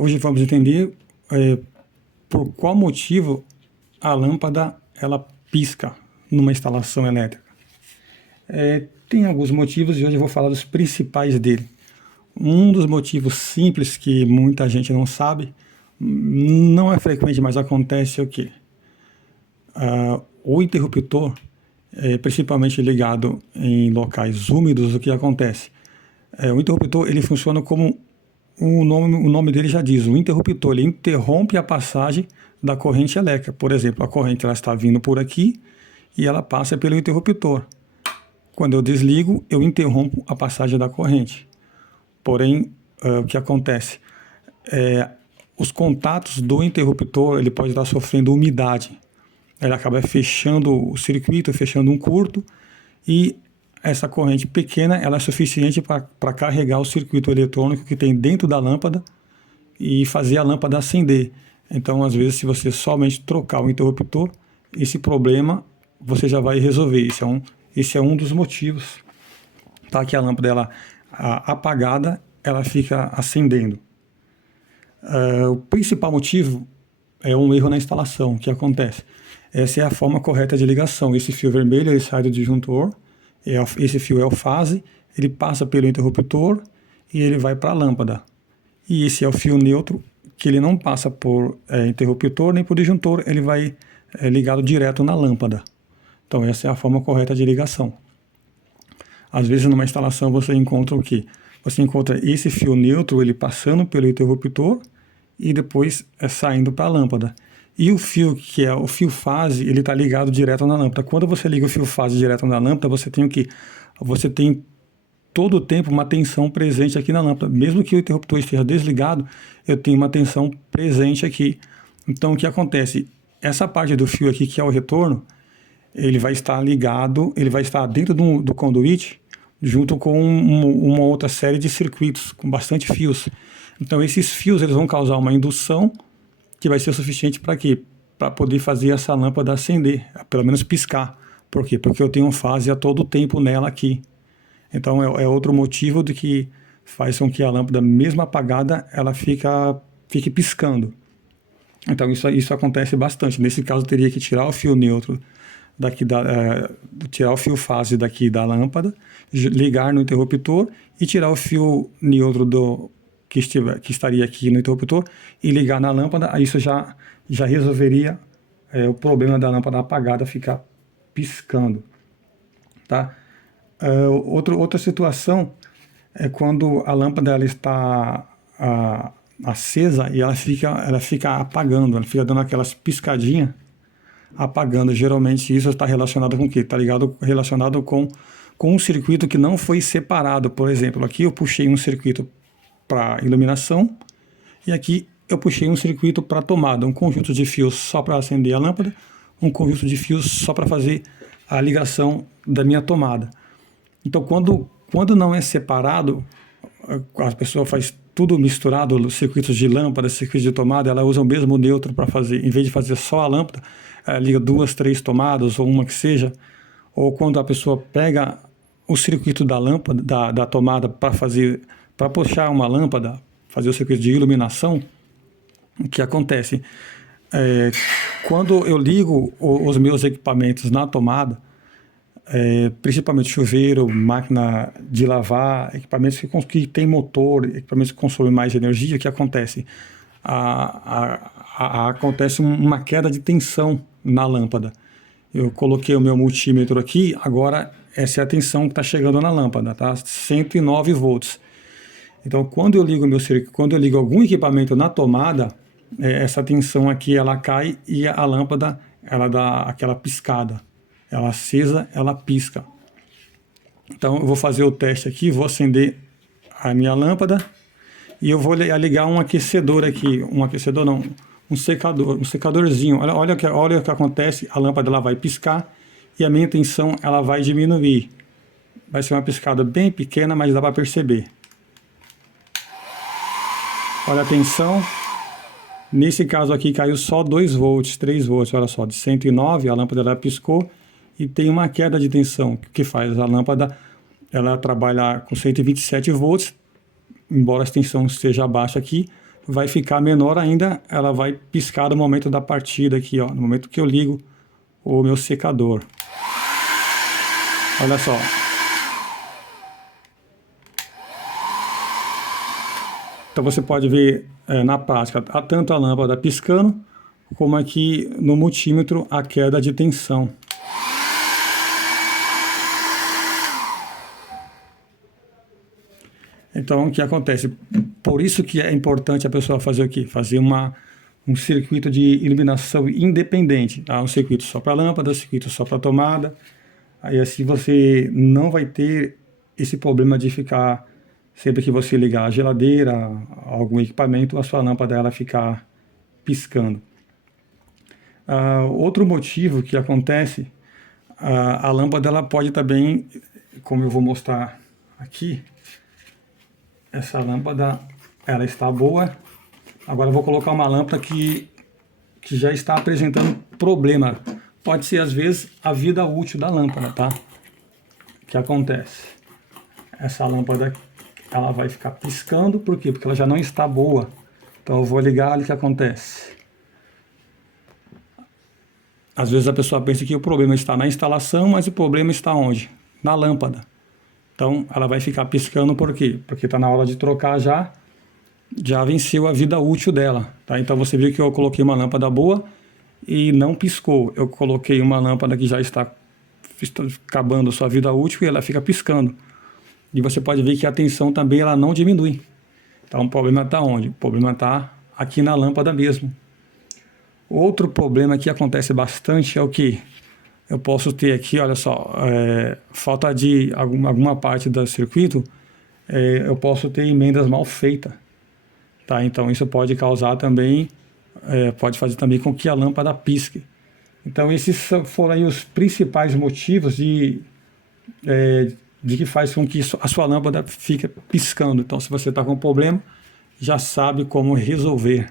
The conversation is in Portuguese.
Hoje vamos entender por qual motivo a lâmpada ela pisca numa instalação elétrica. Tem alguns motivos e hoje eu vou falar dos principais dele. Um dos motivos simples que muita gente não sabe, não é frequente, mas acontece o quê? O interruptor, principalmente ligado em locais úmidos, o que acontece? O interruptor ele funciona como o nome dele já diz, o interruptor, ele interrompe a passagem da corrente elétrica. Por exemplo, a corrente ela está vindo por aqui e ela passa pelo interruptor. Quando eu desligo, eu interrompo a passagem da corrente. Porém, o que acontece? Os contatos do interruptor, ele pode estar sofrendo umidade. Ele acaba fechando o circuito, fechando um curto, e essa corrente pequena ela é suficiente para carregar o circuito eletrônico que tem dentro da lâmpada e fazer a lâmpada acender. Então, às vezes, se você somente trocar o interruptor, esse problema você já vai resolver. Esse é um dos motivos, tá? Que a lâmpada ela, apagada ela fica acendendo. O principal motivo é um erro na instalação. O que acontece? Essa é a forma correta de ligação. Esse fio vermelho ele sai do disjuntor, esse fio é o fase, ele passa pelo interruptor e ele vai para a lâmpada. E esse é o fio neutro, que ele não passa por interruptor nem por disjuntor, ele vai ligado direto na lâmpada. Então essa é a forma correta de ligação. Às vezes numa instalação você encontra o quê? Você encontra esse fio neutro, ele passando pelo interruptor e depois saindo para a lâmpada. E o fio, que é o fio fase, ele está ligado direto na lâmpada. Quando você liga o fio fase direto na lâmpada, você tem o quê? Você tem todo o tempo uma tensão presente aqui na lâmpada. Mesmo que o interruptor esteja desligado, eu tenho uma tensão presente aqui. Então, o que acontece? Essa parte do fio aqui, que é o retorno, ele vai estar ligado, ele vai estar dentro do conduíte, junto com uma outra série de circuitos, com bastante fios. Então, esses fios eles vão causar uma indução, que vai ser suficiente para quê? Para poder fazer essa lâmpada acender, pelo menos piscar. Por quê? Porque eu tenho fase a todo tempo nela aqui. Então é outro motivo de que faz com que a lâmpada, mesmo apagada, ela fique piscando. Então isso acontece bastante. Nesse caso, teria que tirar o fio neutro daqui tirar o fio fase daqui da lâmpada, ligar no interruptor e tirar o fio neutro que estaria aqui no interruptor e ligar na lâmpada. Aí isso já resolveria o problema da lâmpada apagada ficar piscando, tá? Outra situação é quando a lâmpada ela está acesa e ela fica apagando, ela fica dando aquelas piscadinhas, apagando. Geralmente isso está relacionado com o quê? Está relacionado com um circuito que não foi separado. Por exemplo, aqui eu puxei um circuito para iluminação e aqui eu puxei um circuito para tomada, um conjunto de fios só para acender a lâmpada, um conjunto de fios só para fazer a ligação da minha tomada. Então, quando não é separado, a pessoa faz tudo misturado, os circuitos de lâmpada, circuitos de tomada, ela usa o mesmo neutro para fazer, em vez de fazer só a lâmpada, liga 2, 3 tomadas ou uma que seja, ou quando a pessoa pega o circuito da lâmpada, da tomada para puxar uma lâmpada, fazer o circuito de iluminação, o que acontece? Quando eu ligo os meus equipamentos na tomada, principalmente chuveiro, máquina de lavar, equipamentos que tem motor, equipamentos que consomem mais energia, o que acontece? Acontece uma queda de tensão na lâmpada. Eu coloquei o meu multímetro aqui, agora essa é a tensão que está chegando na lâmpada, tá? 109 volts. Então, quando eu ligo algum equipamento na tomada, essa tensão aqui ela cai e a lâmpada ela dá aquela piscada. Ela acesa, ela pisca. Então, eu vou fazer o teste aqui, vou acender a minha lâmpada e eu vou ligar um aquecedor aqui. Um aquecedor não, um secadorzinho. Olha o que acontece, a lâmpada ela vai piscar e a minha tensão ela vai diminuir. Vai ser uma piscada bem pequena, mas dá para perceber. Olha a tensão. Nesse caso aqui caiu só 2 volts, 3 volts, olha só, de 109, a lâmpada ela piscou e tem uma queda de tensão. O que faz? A lâmpada ela trabalha com 127 volts, embora a tensão esteja baixa aqui, vai ficar menor ainda, ela vai piscar no momento da partida aqui, ó, no momento que eu ligo o meu secador. Olha só. Então você pode ver na prática tanto a lâmpada piscando, como aqui no multímetro a queda de tensão. Então, o que acontece? Por isso que é importante a pessoa fazer o quê? Fazer um circuito de iluminação independente. Tá? Um circuito só para lâmpada, um circuito só para tomada. Aí assim você não vai ter esse problema de ficar, sempre que você ligar a geladeira, algum equipamento, a sua lâmpada ela ficar piscando. Outro motivo que acontece, a lâmpada ela pode também, como eu vou mostrar aqui, essa lâmpada ela está boa. Agora eu vou colocar uma lâmpada que já está apresentando problema. Pode ser às vezes a vida útil da lâmpada, tá? O que acontece? Essa lâmpada ela vai ficar piscando, por quê? Porque ela já não está boa. Então eu vou ligar, olha o que acontece. Às vezes a pessoa pensa que o problema está na instalação, mas o problema está onde? Na lâmpada. Então ela vai ficar piscando por quê? Porque está na hora de trocar já venceu a vida útil dela. Tá? Então você viu que eu coloquei uma lâmpada boa e não piscou. Eu coloquei uma lâmpada que já está acabando sua vida útil e ela fica piscando. E você pode ver que a tensão também ela não diminui. Então o problema está onde? O problema está aqui na lâmpada mesmo. Outro problema que acontece bastante é o que? Eu posso ter aqui, olha só, falta de alguma parte do circuito, eu posso ter emendas mal feitas. Tá? Então isso pode causar também, pode fazer também com que a lâmpada pisque. Então esses foram aí os principais motivos de que faz com que a sua lâmpada fique piscando. Então se você está com problema, já sabe como resolver.